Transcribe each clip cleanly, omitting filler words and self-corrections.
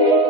Ah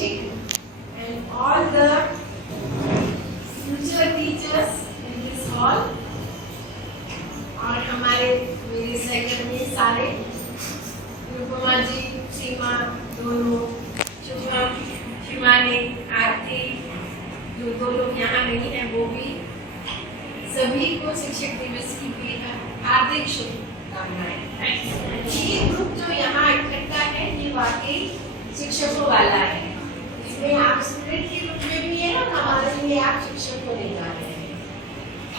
Abhishek and all the future teachers in this hall और हमारे मेरे सहकर्मी सारे रूपमा जी, सीमा दोनों, शुभम, शिवानी, आरती जो दो लोग यहाँ नहीं है वो भी, सभी को शिक्षक दिवस की भी हार्दिक शुभकामनाएं। ये ग्रुप जो यहाँ इकट्ठा है ये वाकई शिक्षकों वाला है। इसमें आप स्टूडेंट के रूप में भी है और हमारे लिए आप शिक्षक को ले जा रहे हैं।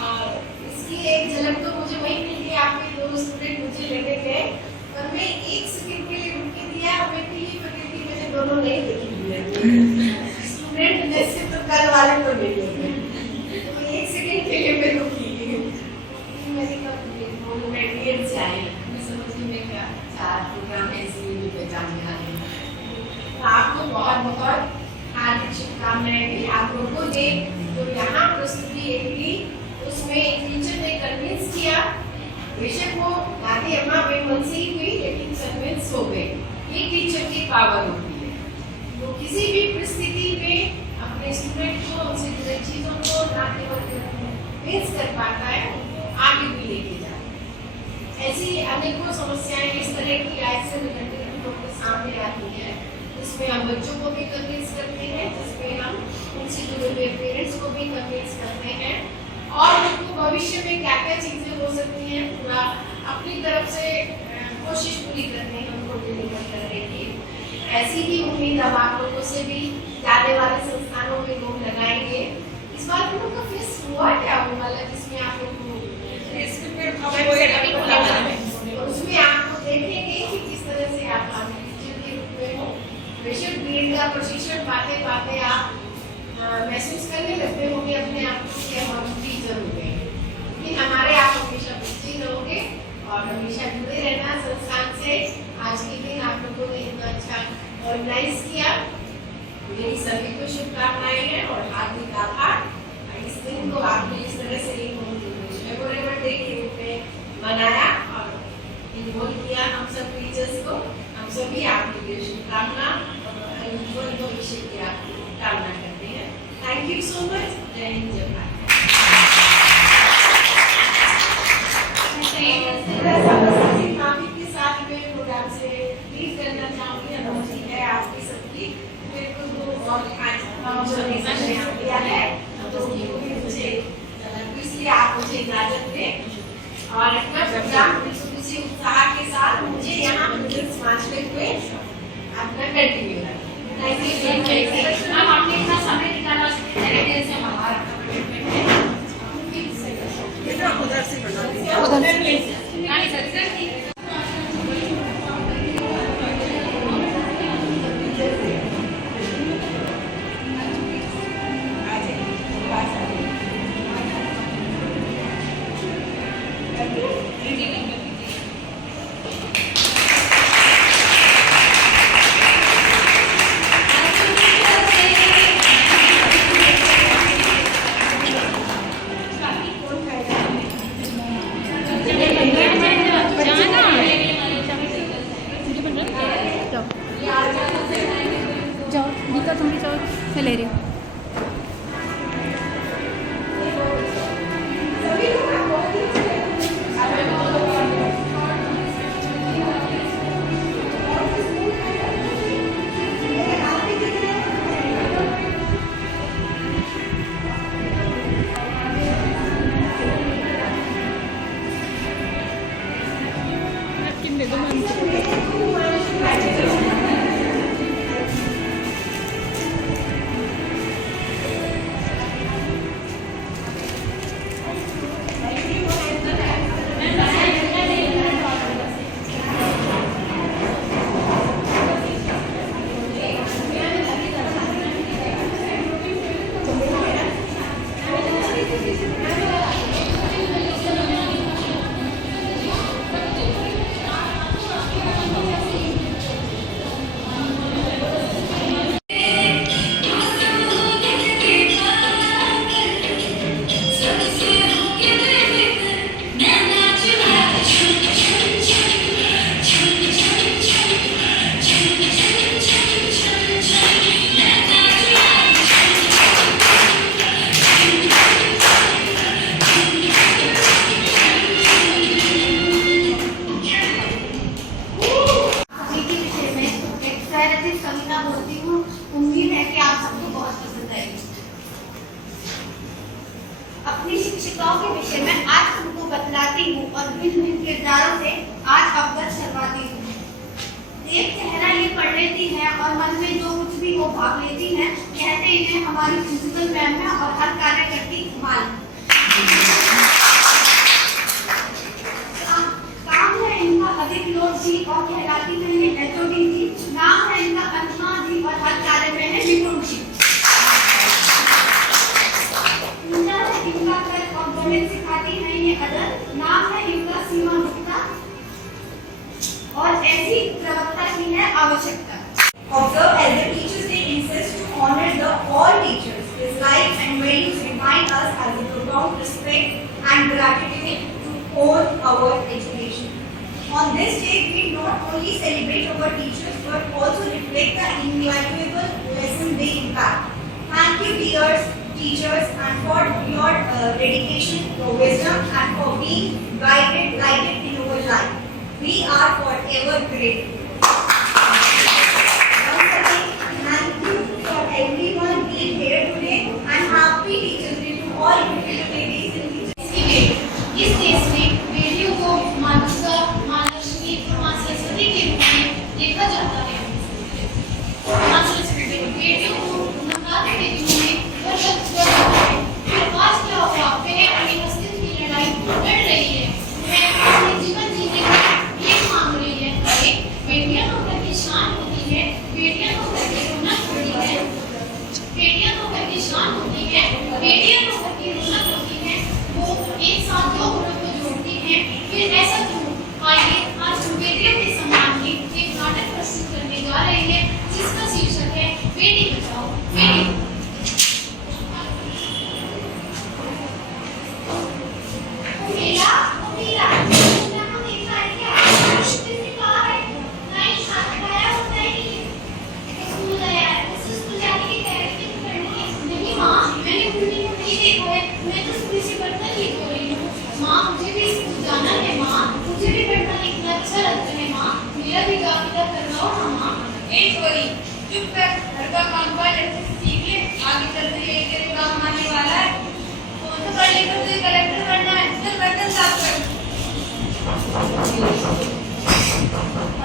और इसकी एक झलक तो मुझे वही मिल गई, आपके दो स्टूडेंट मुझे लेके गए और मैं एक सेकंड के लिए रुक के दिया और मैं पीली प्रकृति मैंने दोनों नहीं देखी स्टूडेंट जैसे तो कल वाले तो नहीं होंगे, तो एक सेकंड के लिए मैं रुकी। मेरे कब वॉलंटियर से आए, मैं समझी मैं क्या चार प्रोग्राम है इसलिए भी पहचानने आ रही हूँ। तो आपको बहुत बहुत हार्दिक शुभकामनाएं भी। आप लोगों ने जो यहाँ प्रस्तुति एक दी उसमें एक टीचर ने कन्विंस किया, बेशक वो दादी अम्मा बेमन से ही हुई लेकिन कन्विंस हो गए। ये टीचर की पावर होती है, वो किसी भी परिस्थिति में अपने स्टूडेंट को उनसे जुड़े चीजों को ना केवल कन्विंस कर पाता है, आगे भी लेके जाता है। ऐसी अनेकों समस्याएं इस तरह की आज से लोगों के सामने आती है, जिसमें हम बच्चों को भी कन्विंस करते हैं, जिसमें हम उनसे जुड़े हुए पेरेंट्स को भी कन्विंस करते हैं और उनको भविष्य में क्या क्या चीजें हो सकती हैं पूरा अपनी तरफ से कोशिश पूरी करते हैं उनको डिलीवर करने की। ऐसी ही उम्मीद अब आप लोगों से भी जाने वाले संस्थानों में लोग लगाएंगे। इस बार हम लोग का फेस हुआ क्या वो वाला जिसमें आप लोग उसमें आपको देखेंगे कि किस तरह से आप टीचर के रूप में हो। बेशक बीएड का प्रशिक्षण पाते पाते आप महसूस करने लगते होंगे अपने आप को कि हम टीचर हो गए, लेकिन हमारे आप हमेशा बच्चे रहोगे और हमेशा जुड़े रहना संस्थान से। आज के दिन आप लोगों ने इतना अच्छा ऑर्गेनाइज किया, मेरी सभी को शुभकामनाएं हैं और हार्दिक आभार। इस दिन को आपने इस तरह से मेमोरेबल डे के रूप में मनाया और इन्वॉल्व किया हम सब टीचर्स को। हम सभी आपके लिए शुभकामना और उज्ज्वल भविष्य की आपकी कामना करते हैं। Thank you so much. जय हिंद, जय भारत। माफी के साथ मैं प्रोग्राम से लीव करना चाहूँगी। अनुमति है आपकी सबकी। मेरे को तो और दिया है तो मुझे इसलिए आप मुझे इजाजत दें और अपना प्रोग्राम किसी उत्साह के साथ मुझे यहाँ समझते हुए अपना कंटिन्यू करें। आपने इतना समय निकाला से हमारा कमिटमेंट है। उधर से जाओ गीता, तुम भी जाओ, मैं ले रही हूँ। और मन में जो कुछ भी वो भाग लेती हैं, कहते इन्हें हमारी प्रिंसिपल मैम है और हर कार्य करती माली। काम है इनका अधिक लोड जी और कहलाती है ये एचओडी जी। नाम है इनका अनुमा जी और हर कार्य में है निपुण जी। इनका कर और गणित सिखाती है ये अदर। नाम है इनका सीमा गुप्ता और ऐसी प्रवक्ता की है आवश्यकता। Observe as the teachers they insist to honor the all teachers. His life and values remind us as a profound respect and gratitude to all our education. On this day, we not only celebrate our teachers but also reflect the invaluable lesson they impact. Thank you, dear teachers, and for your dedication, your wisdom, and for being guided in our life. We are forever grateful. Once again, thank you for everyone being here today, and happy Teachers Day to all beautiful ladies and teachers. इस देश में बेटियों को मातृका, माँ लक्ष्मी, माँ सरस्वती के रूप में देखा जाता है। माँ सरस्वती बेटियों को नकार देती है और लक्ष्य है। फिर आज क्या हुआ? वह अपनी अस्तित्व की लड़ाई लड़ रही है। वह अपने जीवन जीने की ये मांग रही है। अरे बेटियां तो घर की शान होती है, बेटियां तो घर की रौनक होती है, बेटियां तो घर की शान होती है, बेटियां तो घर की रौनक होती है। वो एक साथ दो गुणों को जोड़ती हैं। फिर ऐसा क्यों? आइए आज हम बेटियों के सम्मान की एक नाटक प्रस्तुत करने जा रहे हैं जिसका शीर्षक है बेटी बचाओ बेटी पढ़ाओ। चुप कर, घर का काम कर, अच्छे से सीख ले, आगे चलते यही तेरे काम आने वाला है। तो पढ़ लिख कर तुझे कलेक्टर बनना है, चल बर्तन साफ कर।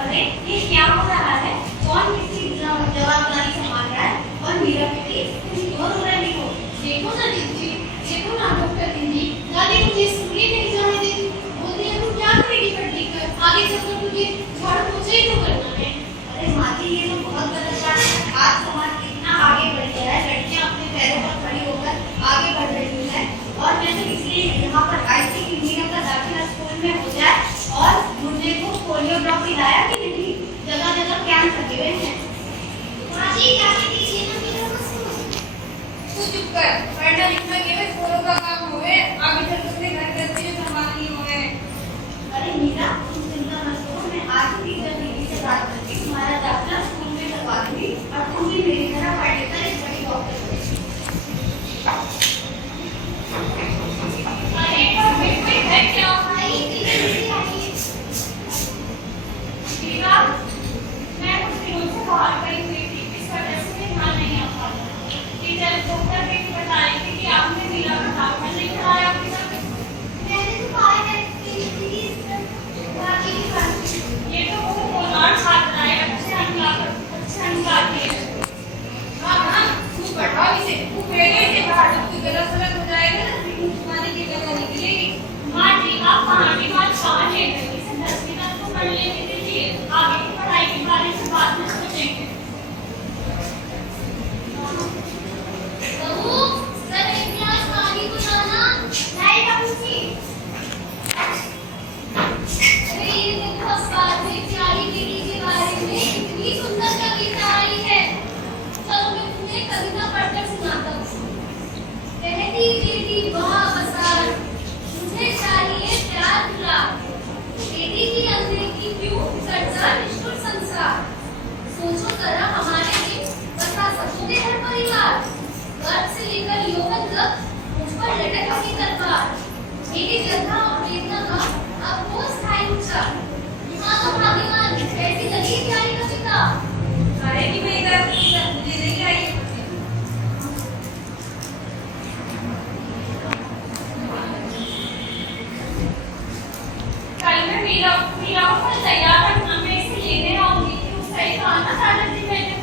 अरे ये क्या हो रहा है? कौन किसकी जवाबदारी संभाल रहा है? और मेरा बेटी तुम क्यों रो रही हो? देखो ना दीदी, देखो ना डॉक्टर दीदी, दादी मुझे स्कूल ही नहीं जाने देती। बोलती है तू क्या करेगी पढ़ लिख कर? आगे चलकर तुझे झाड़ू पोछा ही तो करना है। अरे माँ जी ये तो बहुत गलत बात है। आज समाज कितना आगे बढ़ गया है, लड़कियां अपने पैरों पर खड़ी होकर आगे बढ़ रही हैं। और मैं तो इसलिए यहाँ पर आई थी कि मीना का दाखिला स्कूल में हो जाए। और मुझे को पोलियो ड्रॉप पिलाया कि नहीं? जगह जगह कैंप लगे हुए हैं। माँ जी जाने दीजिए ना मेरा मसूद। तू चुप कर, पढ़ना लिखना केवल छोरों का काम होवे, आगे चल उसने घर के अच्छे से संभालनी होवे। अरे मीना तुम चिंता मत करो, मैं आज ही टीचर दीदी से बात करके तुम्हारा दाखिला स्कूल में करवा दूंगी और तुम भी मेरी तरह पढ़ लेकर एक बड़ी डॉक्टर बनो। अरे पर बेटे है क्या? आई टीचर दीदी आई। मीना मैं कुछ दिनों से बाहर गई हुई थी, इस वजह से ध्यान नहीं आ पाता। टीचर डॉक्टर ने बताया कि आपने मीना का दाखिला नहीं कराया अभी तक। मैंने तो कहा है ये तो बहुत होनहार छात्रा है, अच्छे अंक लाती है। हाँ तू पढ़ाओ इसे, तू भेजो इसे बाहर, जब तू गलत हो जाएगा ना तो तुम्हारी की गलत निकलेगी। माँ जी आप कहानी बात शान है, इसे 10वीं तक तो पढ़ लेने दीजिए, आगे की पढ़ाई के बारे में बाद में सोचेंगे। बहू सर एक गिलास पानी तो लाना। नहीं बाबूजी। अरे ये देखो अखबार में प्यारी बेटी के बारे में इतनी सुंदर कविता आई है। चलो मैं तुम्हें कविता पढ़कर सुनाता हूँ। कहती बेटी वहाँ बसार, मुझे चाहिए प्यार दुलार। बेटी की अनदेखी क्यों करता निष्ठुर संसार। सोचो जरा हमारे लिए बता सकोगे हर परिवार। गर्भ से लेकर यौवन तक मुझ पर लटक अपनी तलवार। मेरी श्रद्धा और वेदना का अब वो स्थायी उच्चार। हाँ तो भाग्यवान कैसी लगी प्यारी कविता। अरे की मेरी तरफ मुझे नहीं आई। कल मैं मीरा को तैयार रखना, मैं इसे लेने आऊंगी। उस साइड आना सारा दिन मैंने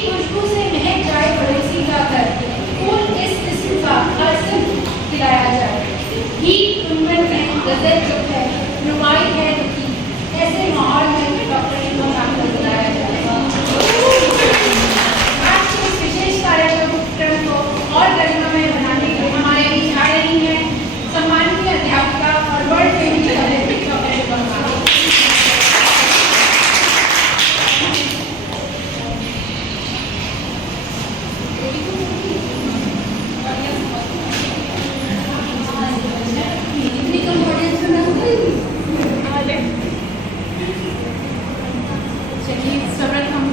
खुशबू से महक जाए पड़ोसी का घर, फूल इस किस्म का अर्ज दिलाया जाए। गीत गुनगुन में गजल जो है, रुबाई है दुखी, ऐसे माहौल में डॉक्टर को नाम बुलाया जाए। आज के इस विशेष कार्यक्रम को और गरिमामय बनाने के लिए हमारे बीच आ रही हैं सम्माननीय अध्यापिका और world famous Olympic doctor Shubham Mali. चलिए सर्वप्रथम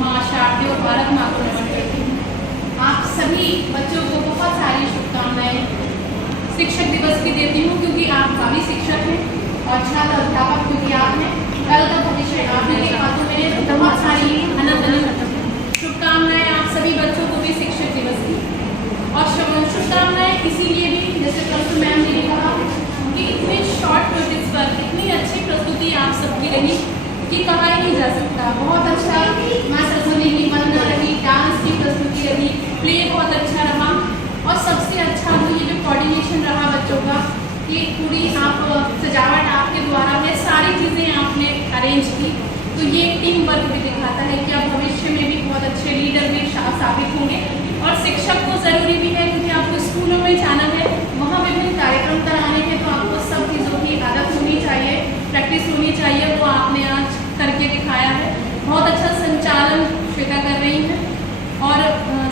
माँ शारदे और भारत माँ को नमन करती हूँ। आप सभी बच्चों को बहुत सारी शुभकामनाएं शिक्षक दिवस की देती हूँ, क्योंकि आप काफी शिक्षक हैं और छात्र अध्यापक क्योंकि आप हैं, कल का भविष्य आप ही के हाथों में है। तो बहुत सारी अनंत शुभकामनाएं आप सभी बच्चों को भी शिक्षक दिवस की। और शुभकामनाएं इसीलिए भी, जैसे कल मैम ने भी कहा कि इतने शॉर्ट नोटिस पर इतनी अच्छी प्रस्तुति आप सबकी रही कि कहा ही नहीं जा सकता। बहुत अच्छा माँ सरस्वती की वंदना रही, डांस की प्रस्तुति रही, प्ले बहुत अच्छा रहा और सबसे अच्छा तो ये जो कोऑर्डिनेशन रहा बच्चों का, ये पूरी आप सजावट आपके द्वारा है, सारी चीज़ें आपने अरेंज की। तो ये टीम वर्क भी दिखाता है कि आप भविष्य में भी बहुत अच्छे लीडर भी साबित होंगे। और शिक्षक को ज़रूरी भी है, क्योंकि आपको स्कूलों में जाना है, वहाँ विभिन्न कार्यक्रम कराने हैं, तो आपको सब चीज़ों की आदत होनी चाहिए, प्रैक्टिस होनी चाहिए। वो आपने आज करके दिखाया है। बहुत अच्छा संचालन श्वेता कर रही हैं और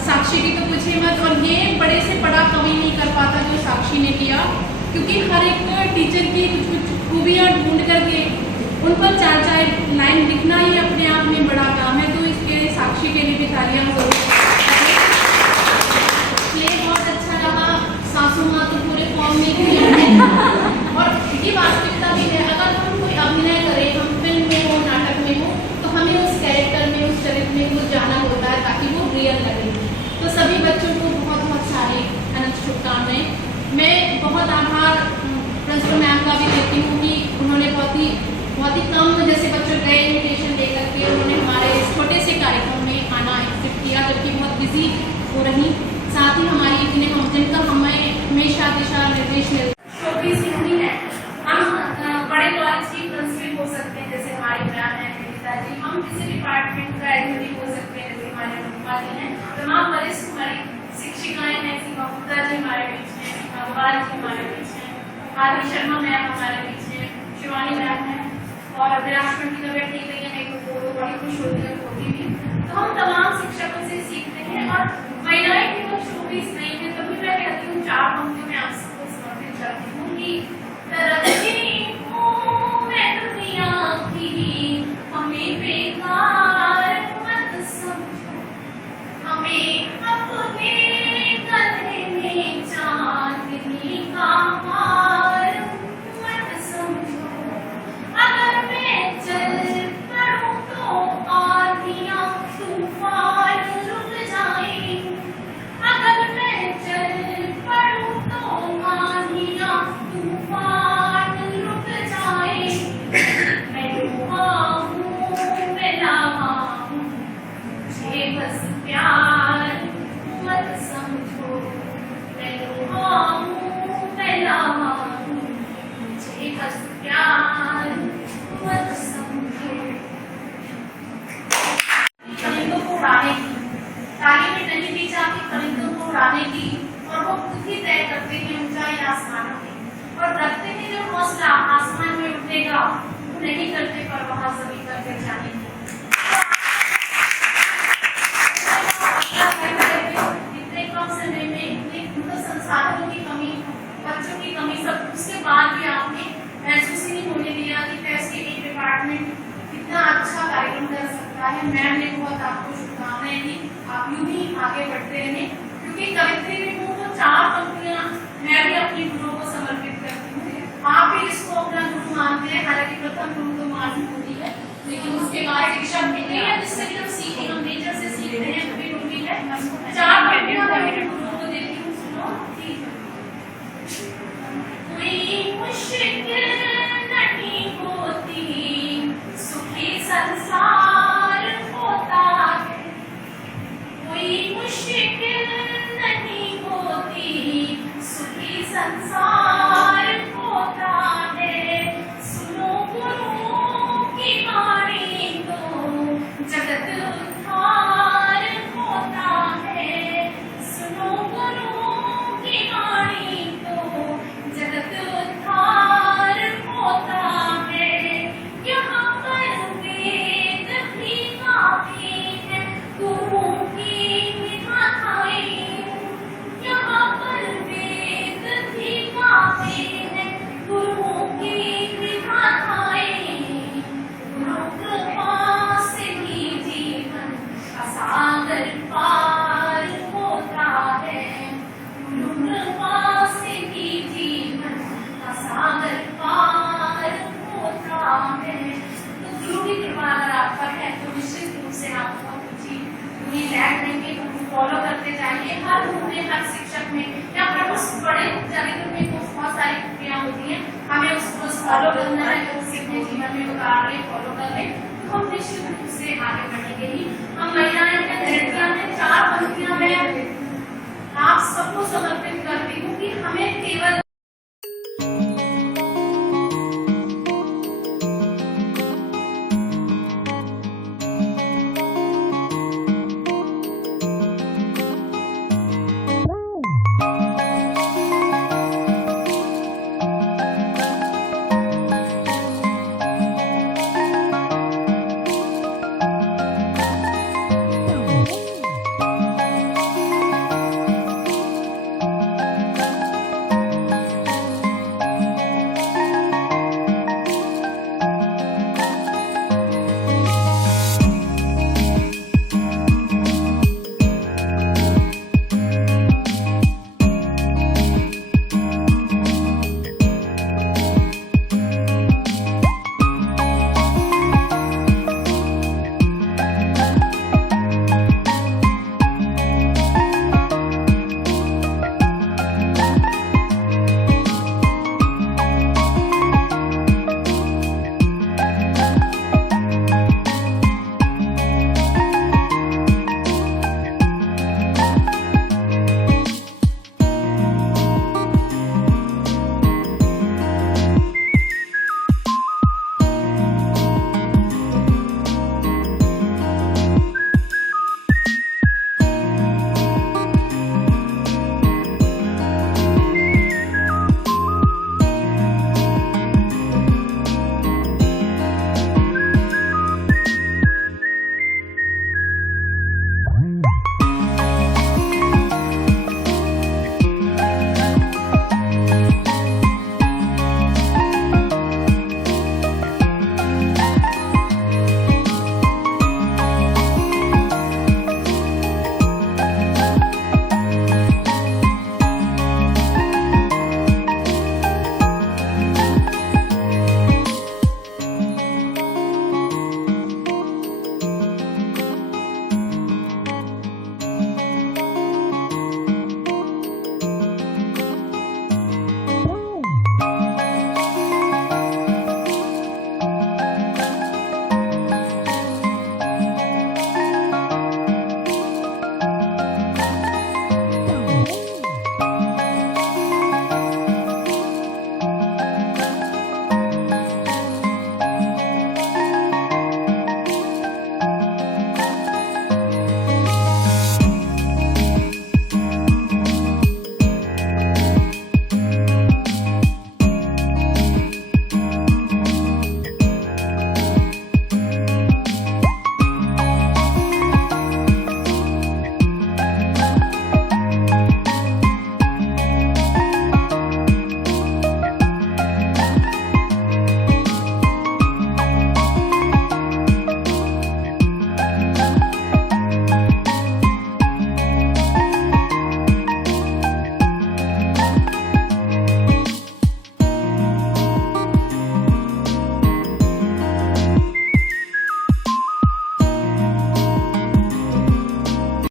साक्षी की तो पूछिए मत। और ये बड़े से बड़ा कभी नहीं कर पाता जो साक्षी ने किया, क्योंकि हर एक टीचर की कुछ कुछ खूबियाँ ढूंढ करके उन पर चार चार लाइन लिखना ही अपने आप में बड़ा काम है। तो इसके लिए साक्षी के लिए भी तालियां जरूर। प्ले बहुत अच्छा रहा, सासू माँ तो पूरे फॉर्म में थी और ये वास्तविकता भी है। अगर हम कोई अभिनय करें, हम फिल्म में हो, नाटक में हो, तो हमें उस कैरेक्टर में, उस चरित्र में कुछ जाना होता है ताकि वो रियल लगे। तो सभी बच्चों को बहुत बहुत सारी अनंत शुभकामनाएं। मैं बहुत आभार प्रिंसिपल मैम का भी देती हूँ कि उन्होंने बहुत ही कम जैसे बच्चों गए इन्विटेशन दे करके उन्होंने हमारे इस छोटे से कार्यक्रम में आना एक्सेप्ट किया, जबकि बहुत बिजी हो रही। साथ ही हमारी जिनका हमें हमेशा दिशा निर्देश मिलती है। हम बड़े कॉलेज की प्रिंसिपल हो सकते हैं, जैसे हमारी मैम है निकिता जी, हम किसी डिपार्टमेंट का एडमिन हो सकते हैं, जैसे हमारे अनुपमा जी हैं, तमाम वरिष्ठ हमारी शिक्षिकाएं हैं, सीमा गुप्ता जी हमारे बीच में, सीमा अग्रवाल जी हमारे बीच में, आरती शर्मा मैम हमारे बीच में, शिवानी मैम है और अभिलाषण की तबियत ठीक नहीं है तो वो बड़ी खुश होती है, होती भी। तो हम तमाम शिक्षकों से सीखते हैं और महिलाएं केवल शोबीज नहीं है। तभी मैं कहती हूँ 4 पंक्तियों में आप सबको समर्पित करती हूँ कि तरक्की हूँ मैं दुनिया की, हमें बेकार मत समझो, हमें अपने गले में चांदनी का हार मत समझो। अगर मैं चल पड़ूं तो आंधियां तूफान रुक जाएं, अगर मैं चल पड़ूं तो आंधियां तूफान रुक जाएं। मैं रुआ हूँ, मैं लावा हूँ, मुझे बस प्यार मत समझो। मैं रुआ हूँ, मैं लावा हूँ, मुझे बस प्यार मत समझो। परिंदों को उड़ाने की, ताली में नहीं दी जाती, परिंदों को उड़ाने की, और वो खुद ही तय करते हैं ऊंचाई आसमानों में और रखते हैं जो हौसला आसमान में उठेगा, वो नहीं करते पर वहां सभी करते जाने की। इतने कम समय में इतने संसाधनों की कमी, बच्चों की कमी, सब उसके बाद भी आपने महसूस ही नहीं होने दिया कि कैसे एक डिपार्टमेंट कितना अच्छा कार्यक्रम कर सकता है। मैम ने बहुत आपको शुभकामनाएं दी, आप यूं ही आगे बढ़ते रहे, क्योंकि कवित्री में हूँ तो 4 पंक्तियां मैं भी अपनी गुरुओं को समर्पित करती हूँ। आप भी इसको अपना गुरु मानते हैं, हालांकि प्रथम गुरु तो मालूम होती है, लेकिन उसके बाद शिक्षक मिलते हैं जिससे कि हम सीखें, हम नेचर से सीखते हैं, कभी होती है। 4 पंक्तियां मैं अपने गुरुओं को देती हूँ, सुनो ठीक है। कोई मुश्किल नहीं होती, सुखी संसार होता है, फॉलो करना है, तो उसे अपने जीवन में उतार ले, फॉलो कर ले, तो हम निश्चित रूप से आगे बढ़ेंगे ही। हम महिलाएं हैं, लड़कियां हैं, 4 पंक्तियां मैं आप सबको समर्पित करती हूँ कि हमें केवल